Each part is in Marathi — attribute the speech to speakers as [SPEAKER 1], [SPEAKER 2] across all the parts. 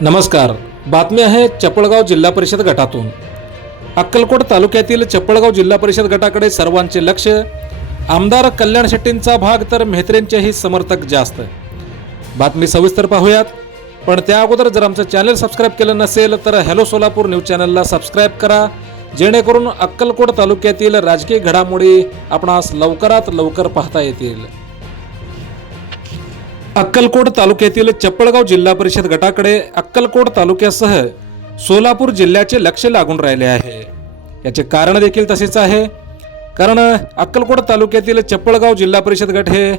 [SPEAKER 1] नमस्कार. बातमी आहे चपळगाव जिल्हा परिषद गटातून. अक्कलकोट तालुक्यातील चपळगाव जिल्हा परिषद गटाकडे सर्वांचे लक्ष. आमदार कल्याण शेट्टींचा भाग तर मेहत्रेंचेही समर्थक जास्त. बातमी सविस्तर पाहूयात. पण त्या अगोदर जर आमचं चॅनल सबस्क्राईब केलं नसेल तर हॅलो सोलापूर न्यूज चॅनलला सबस्क्राईब करा. जेणेकरून अक्कलकोट तालुक्यातील राजकीय घडामोडी आपणास लवकरात लवकर पाहता येतील. अक्कलकोट तालुक्यातील चप्पळगाव जिल्हा परिषद गटाकडे अक्कलकोट तालुक्यासह सोलापूर जिल्ह्याचे लक्ष लागून राहिले आहे. याचे कारण देखील तसेच आहे. कारण अक्कलकोट तालुक्यातील चप्पळगाव जिल्हा परिषद गट हे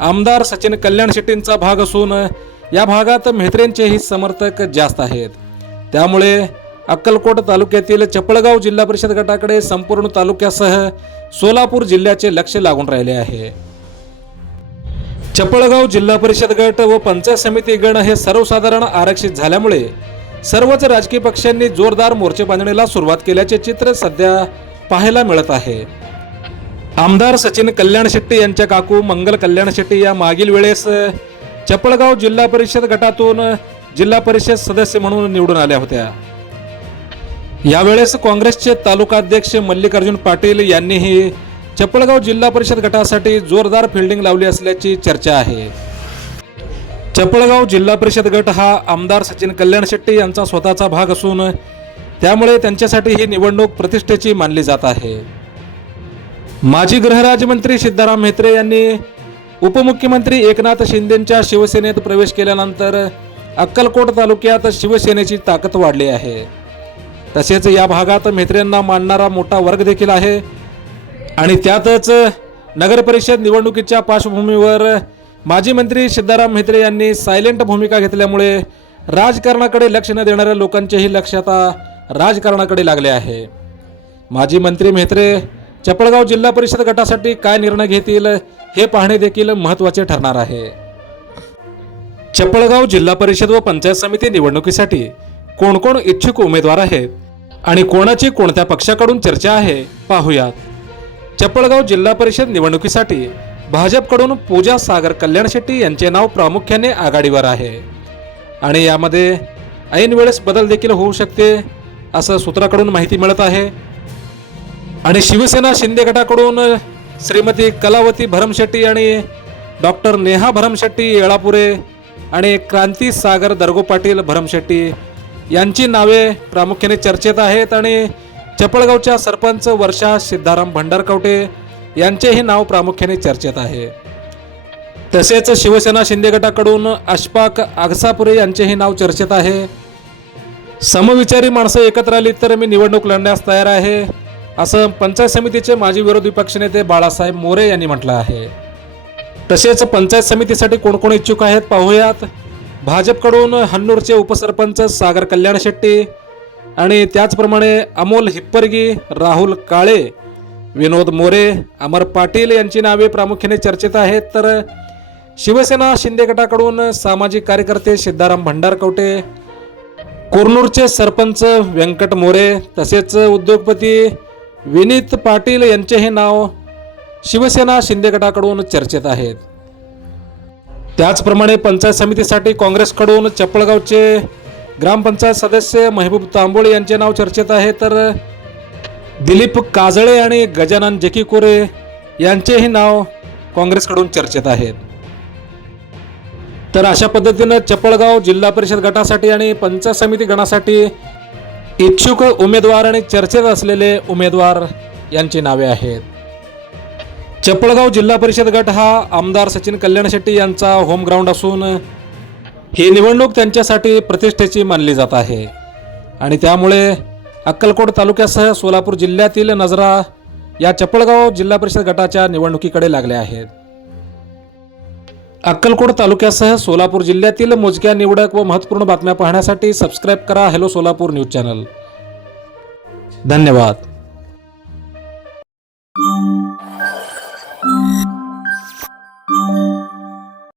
[SPEAKER 1] आमदार सचिन कल्याण शेट्टींचा भाग असून या भागात मेहत्रेंचेही समर्थक जास्त आहेत. त्यामुळे अक्कलकोट तालुक्यातील चप्पळगाव जिल्हा परिषद गटाकडे संपूर्ण तालुक्यासह सोलापूर जिल्ह्याचे लक्ष लागून राहिले आहे. चपळगाव जिल्हा परिषद गट व पंचायत समिती गण हे सर्वसाधारण आरक्षित झाल्यामुळे सर्वच राजकीय पक्षांनी जोरदार मोर्चे बांधणीला सुरुवात केल्याचे चित्र सध्या पाहायला मिळत आहे. आमदार सचिन कल्याण शेट्टी यांच्या काकू मंगल कल्याण शेट्टी या मागील वेळेस चपळगाव जिल्हा परिषद गटातून जिल्हा परिषद सदस्य म्हणून निवडून आल्या होत्या. यावेळेस काँग्रेसचे तालुकाध्यक्ष मल्लिकार्जुन पाटील यांनीही चपळगाव जिल्हा परिषद गटासाठी जोरदार फिल्डिंग लावली असल्याची चर्चा आहे. चपळगाव जिल्हा परिषद गट हा आमदार सचिन कल्याण शेट्टी यांचा स्वतःचा भाग असून त्यामुळे त्यांच्यासाठी ही निवडणूक प्रतिष्ठेची मानली जात आहे. माजी गृहराज्यमंत्री सिद्धाराम म्हेत्रे यांनी उपमुख्यमंत्री एकनाथ शिंदेंच्या शिवसेनेत प्रवेश केल्यानंतर अक्कलकोट तालुक्यात शिवसेनेची ताकद वाढली आहे. तसेच या भागात म्हेत्रेंना मानणारा मोठा वर्ग देखील आहे. आणि त्यातच नगरपरिषद निवडणुकीच्या पार्श्वभूमीवर माजी मंत्री सिद्धाराम म्हेत्रे यांनी सायलेंट भूमिका घेतल्यामुळे राजकारणाकडे लक्ष न देणाऱ्या लोकांचेही लक्ष आता राजकारणाकडे लागले आहे. माजी मंत्री म्हेत्रे चपळगाव जिल्हा परिषद गटासाठी काय निर्णय घेतील हे पाहणे देखील महत्त्वाचे ठरणार आहे. चपळगाव जिल्हा परिषद व पंचायत समिती निवडणुकीसाठी कोण कोण इच्छुक उमेदवार आहेत आणि कोणाची कोणत्या पक्षाकडून चर्चा आहे पाहूयात. चपळगाव जिल्हा परिषद निवडणुकीसाठी भाजपकडून पूजा सागर कल्याण शेट्टी यांचे नाव प्रामुख्याने आघाडीवर आहे. आणि यामध्ये ऐनवेळेस बदल देखील होऊ शकते असं सूत्राकडून माहिती मिळत आहे. आणि शिवसेना शिंदे गटाकडून श्रीमती कलावती भरमशेट्टी आणि डॉक्टर नेहा भरमशेट्टी येळापुरे आणि क्रांती सागर दर्गो पाटील भरमशेट्टी यांची नावे प्रामुख्याने चर्चेत आहेत आणि चपळगावच्या सरपंच वर्षा सिद्धाराम भंडारकवटे यांचेही नाव प्रामुख्याने चर्चेत आहे. तसेच शिवसेना शिंदे गटाकडून अशफाक आगसापुरे यांचेही नाव चर्चेत आहे. समविचारी माणसं एकत्र आली तर मी निवडणूक लढण्यास तयार आहे असं पंचायत समितीचे माजी विरोधी पक्षनेते बाळासाहेब मोरे यांनी म्हटलं आहे. तसेच पंचायत समितीसाठी कोण कोण इच्छुक आहेत पाहूयात. भाजपकडून हन्नूरचे उपसरपंच सागर कल्याण शेट्टी आणि त्याचप्रमाणे अमोल हिप्परगी राहुल काळे विनोद मोरे अमर पाटील यांची नावे प्रामुख्याने चर्चेत आहेत. तर शिवसेना शिंदे गटाकडून सामाजिक कार्यकर्ते सिद्धाराम भंडारकवटे कोरनूरचे सरपंच व्यंकट मोरे तसेच उद्योगपती विनीत पाटील यांचेही नाव शिवसेना शिंदे गटाकडून चर्चेत आहेत. त्याचप्रमाणे पंचायत समितीसाठी काँग्रेसकडून चपळगावचे ग्रामपंचायत सदस्य महबूब तांबोळे यांचे नाव चर्चेत आहे. तर दिलीप काजळे आणि गजानन जकीकोरे यांचेही नाव काँग्रेसकडून चर्चेत आहेत तर अशा पद्धतीनं चपळगाव जिल्हा परिषद गटासाठी आणि पंचायत समिती गणासाठी इच्छुक उमेदवार आणि चर्चेत असलेले उमेदवार यांची नावे आहेत. चपळगाव जिल्हा परिषद गट हा आमदार सचिन कल्याण शेट्टी यांचा होम ग्राउंड असून ही निवडणूक त्यांच्यासाठी प्रतिष्ठेची मानली जात आहे. आणि त्यामुळे अक्कलकोट तालुक्यासह सोलापूर जिल्ह्यातील नजरा या चपळगाव जिल्हा परिषद गटाच्या निवडणुकीकडे लागल्या आहेत. अक्कलकोट तालुक्यासह सोलापूर जिल्ह्यातील मोजक्या निवडक व महत्त्वपूर्ण बातम्या पाहण्यासाठी सबस्क्राईब करा हॅलो सोलापूर न्यूज चॅनल धन्यवाद.